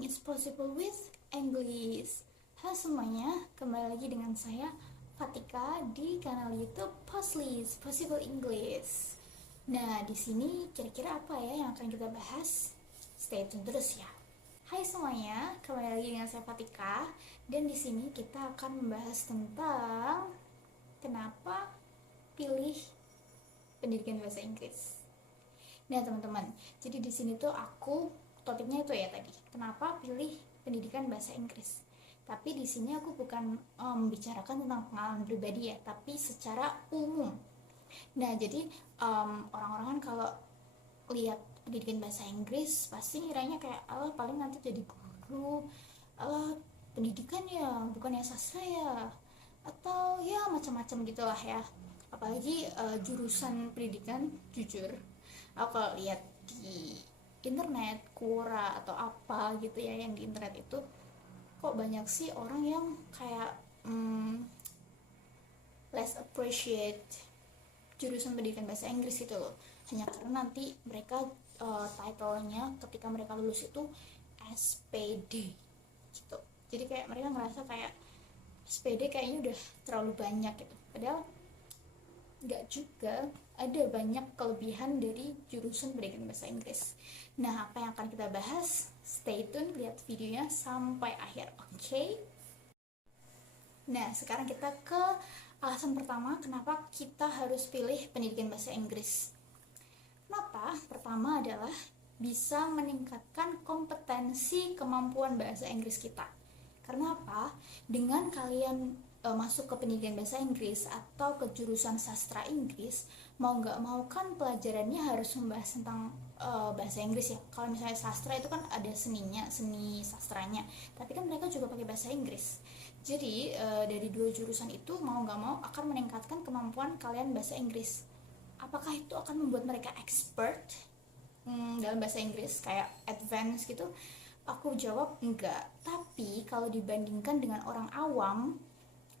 Anything is possible with English. Halo semuanya, kembali lagi dengan saya Fatika di kanal YouTube Poslis Possible English. Nah, di sini kira-kira apa ya yang akan kita bahas? Stay tune terus ya. Hai semuanya, kembali lagi dengan saya Fatika dan di sini kita akan membahas tentang kenapa pilih pendidikan bahasa Inggris. Nah teman-teman, jadi di sini tuh topiknya itu ya tadi, kenapa pilih pendidikan bahasa Inggris. Tapi di sini aku bukan membicarakan tentang pengalaman pribadi ya, tapi secara umum. Nah jadi orang-orang kan kalau lihat pendidikan bahasa Inggris pasti ngiranya kayak Allah paling nanti jadi guru, Allah pendidikan ya bukannya sastra ya, atau ya macam-macam gitulah ya. Apalagi jurusan pendidikan, jujur aku kalau lihat di internet Quora atau apa gitu ya yang di internet itu, kok banyak sih orang yang kayak less appreciate jurusan pendidikan bahasa Inggris gitu loh, hanya karena nanti mereka title-nya ketika mereka lulus itu SPD gitu. Jadi kayak mereka ngerasa kayak SPD kayaknya udah terlalu banyak gitu, padahal nggak juga, ada banyak kelebihan dari jurusan pendidikan bahasa Inggris. Nah, apa yang akan kita bahas? Stay tune, lihat videonya sampai akhir, oke? Nah, sekarang kita ke alasan pertama kenapa kita harus pilih pendidikan bahasa Inggris. Kenapa? Pertama adalah bisa meningkatkan kompetensi kemampuan bahasa Inggris kita. Karena apa? Dengan kalian masuk ke pendidikan bahasa Inggris atau ke jurusan sastra Inggris, mau nggak mau kan pelajarannya harus membahas tentang bahasa Inggris ya. Kalau misalnya sastra itu kan ada seninya, seni sastranya, tapi kan mereka juga pakai bahasa Inggris. Jadi dari dua jurusan itu mau nggak mau akan meningkatkan kemampuan kalian bahasa Inggris. Apakah itu akan membuat mereka expert dalam bahasa Inggris kayak advance gitu? Aku jawab enggak. Tapi kalau dibandingkan dengan orang awam,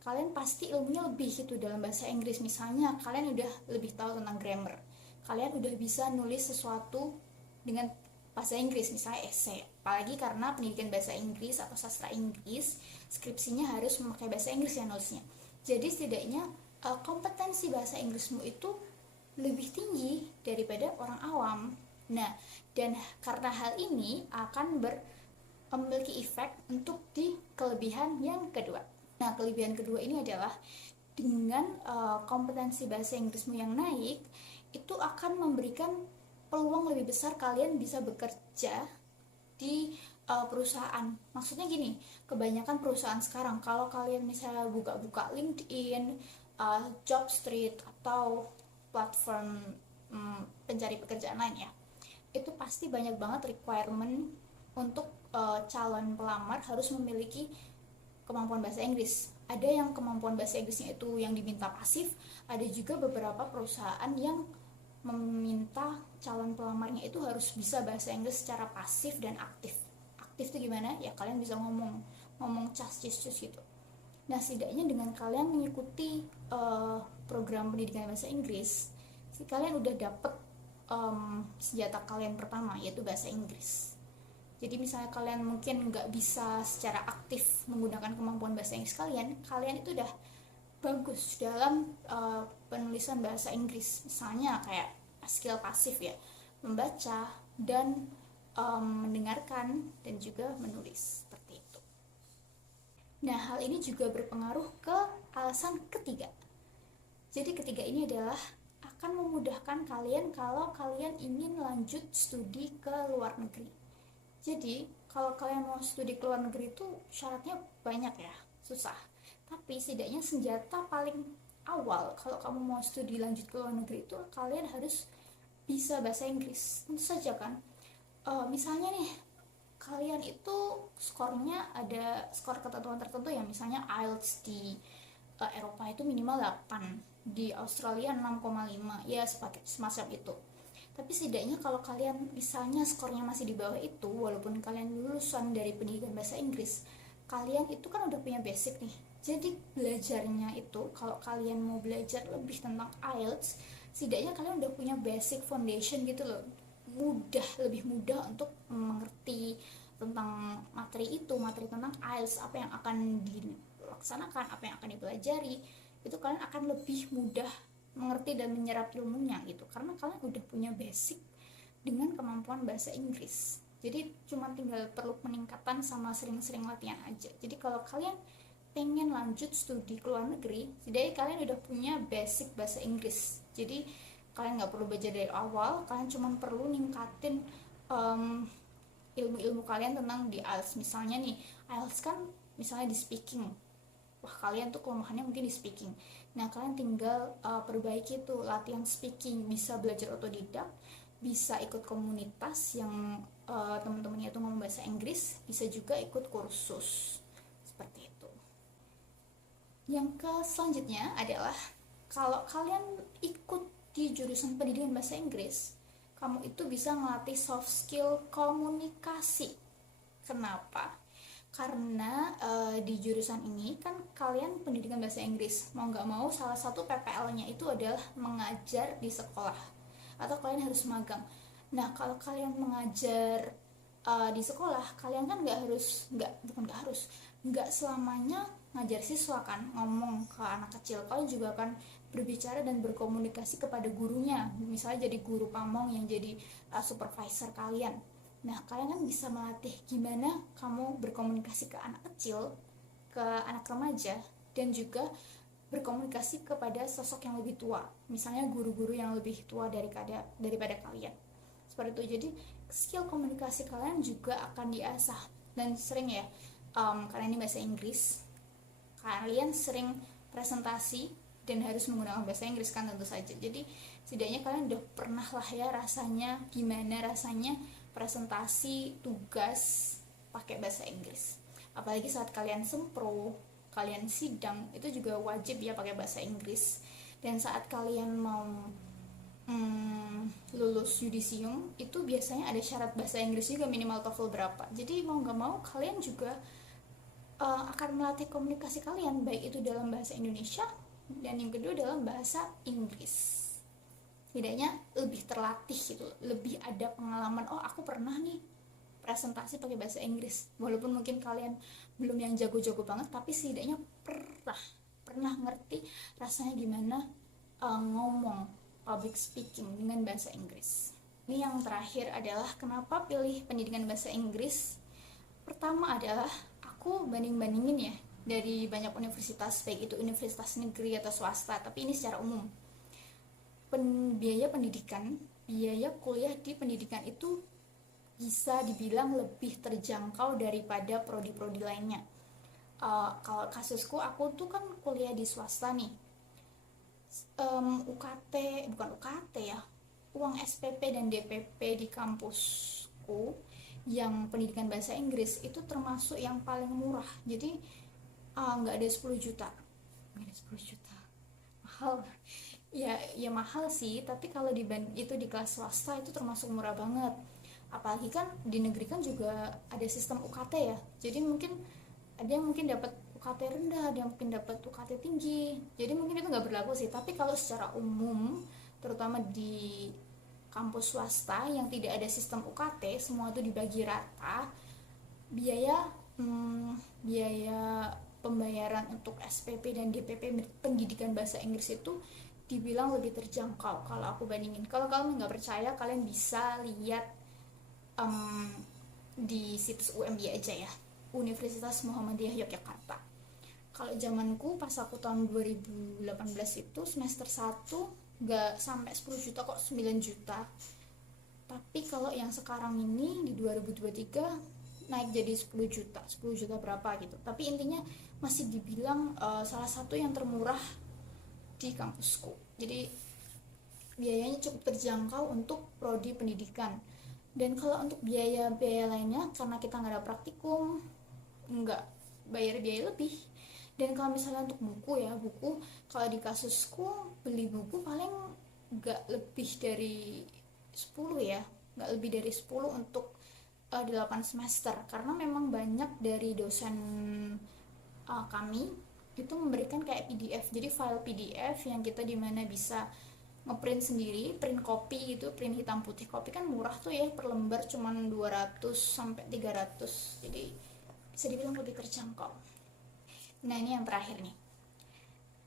kalian pasti ilmunya lebih gitu dalam bahasa Inggris. Misalnya kalian udah lebih tahu tentang grammar, kalian udah bisa nulis sesuatu dengan bahasa Inggris, misalnya essay. Apalagi karena pendidikan bahasa Inggris atau sastra Inggris, skripsinya harus memakai bahasa Inggris ya nulisnya. Jadi setidaknya kompetensi bahasa Inggrismu itu lebih tinggi daripada orang awam. Nah, dan karena hal ini akan memiliki efek untuk di kelebihan yang kedua. Nah, kelebihan kedua ini adalah dengan kompetensi bahasa Inggrismu yang naik, itu akan memberikan peluang lebih besar kalian bisa bekerja di perusahaan. Maksudnya gini, kebanyakan perusahaan sekarang kalau kalian misalnya buka-buka LinkedIn, Jobstreet atau platform pencari pekerjaan lain ya, itu pasti banyak banget requirement untuk calon pelamar harus memiliki kemampuan bahasa Inggris. Ada yang kemampuan bahasa Inggrisnya itu yang diminta pasif, ada juga beberapa perusahaan yang meminta calon pelamarnya itu harus bisa bahasa Inggris secara pasif dan aktif. Aktif itu gimana? Ya kalian bisa ngomong cas-cis gitu. Nah, setidaknya dengan kalian mengikuti program pendidikan bahasa Inggris, kalian udah dapet senjata kalian pertama, yaitu bahasa Inggris. Jadi misalnya kalian mungkin nggak bisa secara aktif menggunakan kemampuan bahasa Inggris kalian itu udah bagus dalam penulisan bahasa Inggris. Misalnya kayak skill pasif ya, membaca dan mendengarkan dan juga menulis seperti itu. Nah, hal ini juga berpengaruh ke alasan ketiga. Jadi ketiga ini adalah akan memudahkan kalian kalau kalian ingin lanjut studi ke luar negeri. Jadi kalau kalian mau studi ke luar negeri itu syaratnya banyak ya, susah. Tapi setidaknya senjata paling awal kalau kamu mau studi lanjut ke luar negeri itu kalian harus bisa bahasa Inggris. Tentu saja kan, misalnya nih kalian itu skornya ada skor ketentuan tertentu ya, misalnya IELTS di Eropa itu minimal 8, di Australia 6,5 ya, semacam itu. Tapi setidaknya kalau kalian misalnya skornya masih di bawah itu, walaupun kalian lulusan dari pendidikan bahasa Inggris, kalian itu kan udah punya basic nih. Jadi belajarnya itu, kalau kalian mau belajar lebih tentang IELTS, setidaknya kalian udah punya basic foundation gitu loh. Lebih mudah untuk mengerti tentang tentang materi itu, materi tentang IELTS, apa yang akan dilaksanakan, apa yang akan dipelajari, itu kalian akan lebih mudah mengerti dan menyerap ilmunya gitu, karena kalian udah punya basic dengan kemampuan bahasa Inggris. Jadi cuma tinggal perlu peningkatan sama sering-sering latihan aja. Jadi kalau kalian pengen lanjut studi ke luar negeri, jadi kalian udah punya basic bahasa Inggris. Jadi kalian nggak perlu belajar dari awal, kalian cuma perlu ningkatin ilmu-ilmu kalian tentang di IELTS. Misalnya nih, IELTS kan misalnya di speaking, wah kalian tuh kelemahannya mungkin di speaking. Nah kalian tinggal perbaiki tuh latihan speaking, bisa belajar otodidak, bisa ikut komunitas yang teman-temannya tuh ngomong bahasa Inggris, bisa juga ikut kursus seperti itu. Yang selanjutnya adalah kalau kalian ikut di jurusan pendidikan bahasa Inggris, kamu itu bisa ngelatih soft skill komunikasi. Kenapa? Karena di jurusan ini kan kalian pendidikan bahasa Inggris, mau nggak mau salah satu PPL-nya itu adalah mengajar di sekolah, atau kalian harus magang. Nah kalau kalian mengajar di sekolah, kalian kan nggak selamanya ngajar siswa kan, ngomong ke anak kecil, kalian juga akan berbicara dan berkomunikasi kepada gurunya, misalnya jadi guru pamong yang jadi supervisor kalian. Nah kalian kan bisa melatih gimana kamu berkomunikasi ke anak kecil, ke anak remaja, dan juga berkomunikasi kepada sosok yang lebih tua, misalnya guru-guru yang lebih tua daripada kalian, seperti itu. Jadi skill komunikasi kalian juga akan diasah. Dan sering ya, karena ini bahasa Inggris, kalian sering presentasi dan harus menggunakan bahasa Inggris kan, tentu saja. Jadi setidaknya kalian udah pernah lah ya rasanya, gimana rasanya presentasi tugas pakai bahasa Inggris. Apalagi saat kalian sempro, kalian sidang, itu juga wajib ya pakai bahasa Inggris. Dan saat kalian mau lulus yudisium, itu biasanya ada syarat bahasa Inggris juga, minimal TOEFL berapa. Jadi mau nggak mau kalian juga akan melatih komunikasi kalian, baik itu dalam bahasa Indonesia dan yang kedua dalam bahasa Inggris. Setidaknya lebih terlatih gitu, lebih ada pengalaman, oh aku pernah nih presentasi pakai bahasa Inggris, walaupun mungkin kalian belum yang jago-jago banget, tapi setidaknya pernah ngerti rasanya gimana ngomong public speaking dengan bahasa Inggris. Ini yang terakhir adalah kenapa pilih pendidikan bahasa Inggris. Pertama adalah aku banding-bandingin ya dari banyak universitas, baik itu universitas negeri atau swasta, tapi ini secara umum. Biaya pendidikan, biaya kuliah di pendidikan itu bisa dibilang lebih terjangkau daripada prodi-prodi lainnya. Kalau kasusku, aku tuh kan kuliah di swasta nih, uang SPP dan DPP di kampusku yang pendidikan bahasa Inggris itu termasuk yang paling murah. Jadi nggak ada 10 juta, mahal ya mahal sih, tapi kalau itu di kelas swasta itu termasuk murah banget. Apalagi kan di negeri kan juga ada sistem UKT ya, jadi mungkin ada yang mungkin dapat UKT rendah, ada yang mungkin dapat UKT tinggi, jadi mungkin itu nggak berlaku sih. Tapi kalau secara umum, terutama di kampus swasta yang tidak ada sistem UKT, semua itu dibagi rata, biaya pembayaran untuk SPP dan DPP pendidikan bahasa Inggris itu dibilang lebih terjangkau kalau aku bandingin. Kalau kalian nggak percaya, kalian bisa lihat di situs UMY aja ya, Universitas Muhammadiyah Yogyakarta. Kalau zamanku pas aku tahun 2018 itu semester 1 nggak sampai 10 juta kok, 9 juta. Tapi kalau yang sekarang ini di 2023 naik jadi 10 juta berapa gitu. Tapi intinya masih dibilang salah satu yang termurah di kampusku. Jadi biayanya cukup terjangkau untuk prodi pendidikan. Dan kalau untuk biaya lainnya, karena kita nggak ada praktikum, nggak bayar biaya lebih. Dan kalau misalnya untuk buku kalau di kasusku beli buku paling nggak lebih dari 10 ya, nggak lebih dari 10 untuk 8 semester, karena memang banyak dari dosen kami itu memberikan kayak PDF, jadi file PDF yang kita dimana bisa ngeprint sendiri, print kopi gitu, print hitam putih. Kopi kan murah tuh ya, per lembar cuman 200 sampai 300, jadi bisa dibilang lebih terjangkau. Nah ini yang terakhir nih,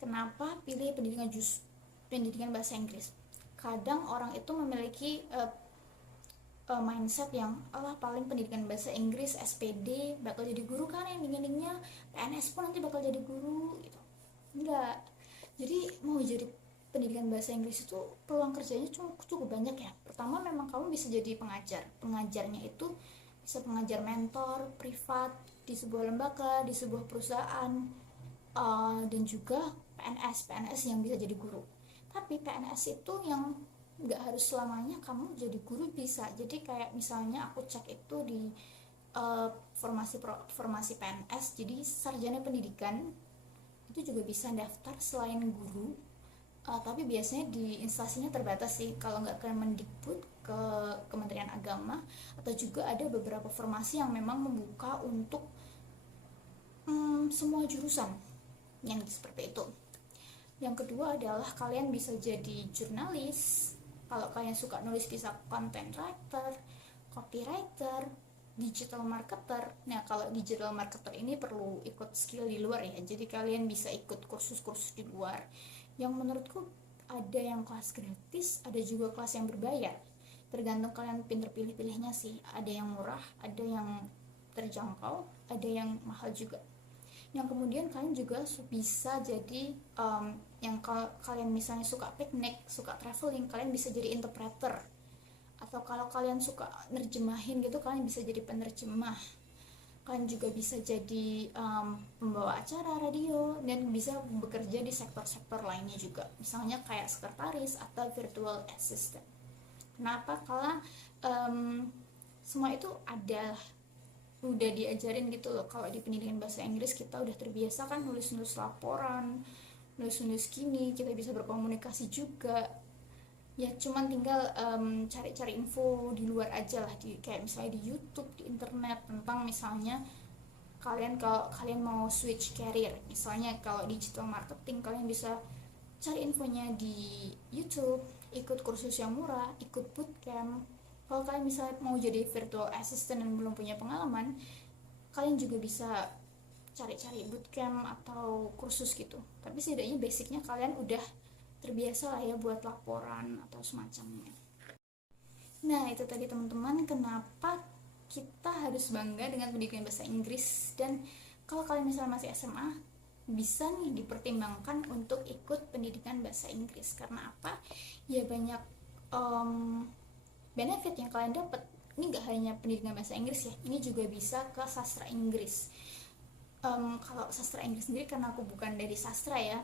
kenapa pilih pendidikan bahasa Inggris. Kadang orang itu memiliki mindset yang alah paling pendidikan bahasa Inggris SPD bakal jadi guru kan, yang dingin-dinginnya PNS pun nanti bakal jadi guru gitu. Enggak, jadi mau jadi pendidikan bahasa Inggris itu peluang kerjanya cukup banyak ya. Pertama memang kamu bisa jadi pengajarnya itu bisa pengajar mentor privat di sebuah lembaga, di sebuah perusahaan, dan juga PNS yang bisa jadi guru. Tapi PNS itu yang nggak harus selamanya kamu jadi guru bisa. Jadi kayak misalnya aku cek itu di formasi PNS, jadi sarjana pendidikan itu juga bisa daftar selain guru. Tapi biasanya di instansinya terbatas sih, kalau nggak ke Mendikbud, ke Kementerian Agama, atau juga ada beberapa formasi yang memang membuka untuk semua jurusan yang seperti itu. Yang kedua adalah kalian bisa jadi jurnalis. Kalau kalian suka nulis bisa content writer, copywriter, digital marketer. Nah kalau digital marketer ini perlu ikut skill di luar ya, jadi kalian bisa ikut kursus-kursus di luar yang menurutku ada yang kelas gratis, ada juga kelas yang berbayar, tergantung kalian pinter pilih-pilihnya sih. Ada yang murah, ada yang terjangkau, ada yang mahal juga. Yang kemudian kalian juga bisa jadi yang kalian misalnya suka piknik, suka traveling, kalian bisa jadi interpreter. Atau kalau kalian suka nerjemahin gitu, kalian bisa jadi penerjemah. Kalian juga bisa jadi pembawa acara radio, dan bisa bekerja di sektor-sektor lainnya juga, misalnya kayak sekretaris atau virtual assistant. Kenapa? Karena semua itu ada, udah diajarin gitu loh. Kalau di pendidikan bahasa Inggris kita udah terbiasa kan nulis-nulis laporan, nulis-nulis gini, kita bisa berkomunikasi juga. Ya cuman tinggal cari-cari info di luar aja lah, kayak misalnya di YouTube, di internet, tentang misalnya kalau kalian mau switch career, misalnya kalau digital marketing, kalian bisa cari infonya di YouTube, ikut kursus yang murah, ikut bootcamp. Kalau kalian misalnya mau jadi virtual assistant dan belum punya pengalaman, kalian juga bisa cari-cari bootcamp atau kursus gitu. Tapi setidaknya basicnya kalian udah terbiasa lah ya buat laporan atau semacamnya. Nah itu tadi teman-teman, kenapa kita harus bangga dengan pendidikan bahasa Inggris. Dan kalau kalian misalnya masih SMA, bisa nih dipertimbangkan untuk ikut pendidikan bahasa Inggris. Karena apa? Ya banyak benefit yang kalian dapat. Ini gak hanya pendidikan bahasa Inggris ya, ini juga bisa ke sastra Inggris. Kalau sastra Inggris sendiri, karena aku bukan dari sastra ya,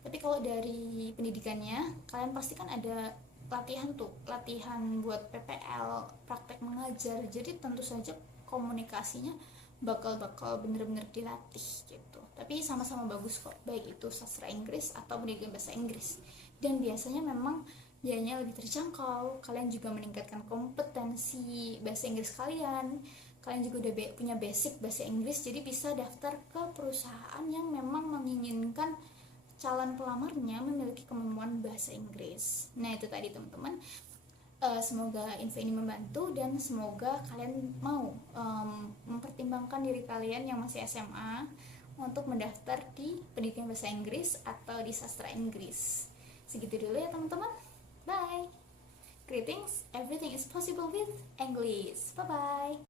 tapi kalau dari pendidikannya, kalian pasti kan ada latihan buat PPL, praktek mengajar. Jadi tentu saja komunikasinya bakal bener-bener dilatih gitu. Tapi sama-sama bagus kok, baik itu sastra Inggris atau pendidikan bahasa Inggris. Dan biasanya memang biayanya lebih terjangkau. Kalian juga meningkatkan kompetensi bahasa Inggris kalian. Kalian juga udah punya basic bahasa Inggris, jadi bisa daftar ke perusahaan yang memang menginginkan calon pelamarnya memiliki kemampuan bahasa Inggris. Nah itu tadi teman-teman, semoga info ini membantu, dan semoga kalian mau mempertimbangkan diri kalian yang masih SMA untuk mendaftar di pendidikan bahasa Inggris atau di sastra Inggris. Segitu dulu ya teman-teman, bye. Greetings, everything is possible with English. Bye bye.